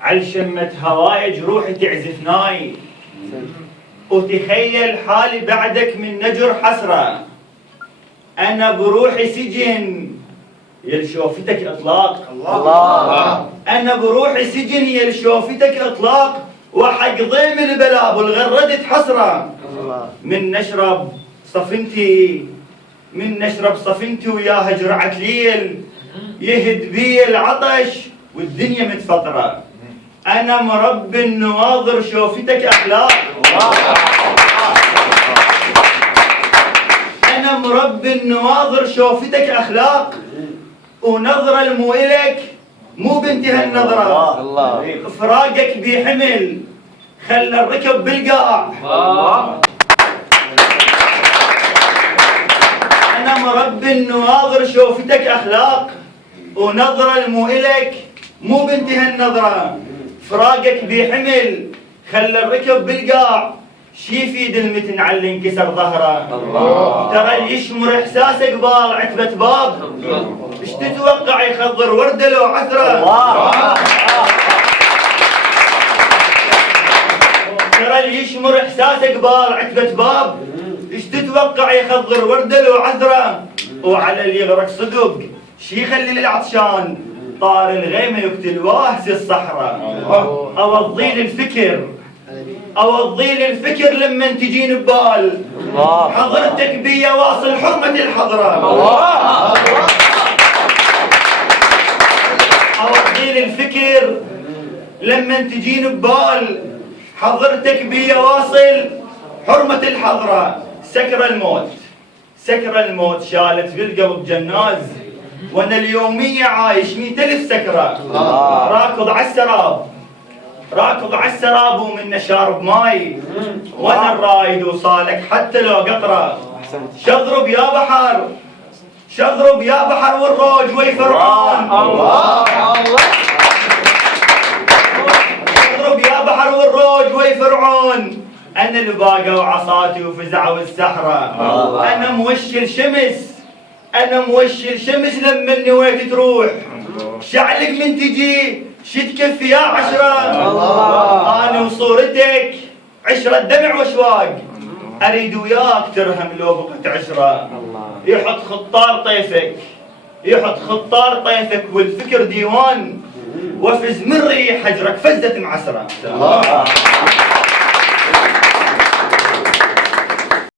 على شمت هواي جروحي تعزفناي، وتخيل حالي بعدك من نجر حسرة. أنا بروحي سجن يل شوفتك إطلاق. الله. أنا بروحي سجن يل شوفتك إطلاق، وحق ضيم البلاب والغردة حسرة. من نشرب صفنتي وياها جرعة ليل، يهد بي العطش والدنيا متفطرة. أنا مربي النواظر شوفتك أخلاق. أنا مربي النواظر شوفتك أخلاق، ونظرة المو إلك مو بانتهى النظرة. فراقك بحمل خلى الركب بالقاع. أنا مربي النواظر شوفتك أخلاق، ونظرة المو إلك مو بانتهى النظرة. فراقك بحمل خلى الركب بالقاع، شي يفيد المتن على اللي انكسر ظهره. ترى اللي يشمر احساسه قبال عتبة باب، ايش تتوقع يخضر ورده لو عثره؟ ترى اللي يشمر احساسه قبال عتبة باب، ايش تتوقع يخضر ورده لو عثره؟ وعلى اللي يغرق صدق شي يخلي العطشان، طار الغيمه يقتل واهس الصحراء. اوضي الفكر لما تجين ببال، حضرتك بيا واصل حرمة الحضرة. اوضي الفكر لما تجين ببال، حضرتك بيا واصل حرمة الحضرة. سكر الموت شالت بالقلب جناز، وانا اليومية عايش 100,000 سكرة. راكض على السراب ومنه شارب ماي، وانا الرايد وصالك حتى لو قطرة. شضرب يا بحر والروج وي فرعون. شضرب يا بحر والروج وي فرعون. انا الباقة وعصاتي وفزعوا السحرة. انا موشل شمس لما نويت تروح، شعلك من تجي شتكفي يا عشرة. أنا وصورتك عشرة دمع واشواق، أريد وياك ترهم لو بقت عشرة. يحط خطار طيفك والفكر ديوان، وفز من ريح حجرك فزة معسرة.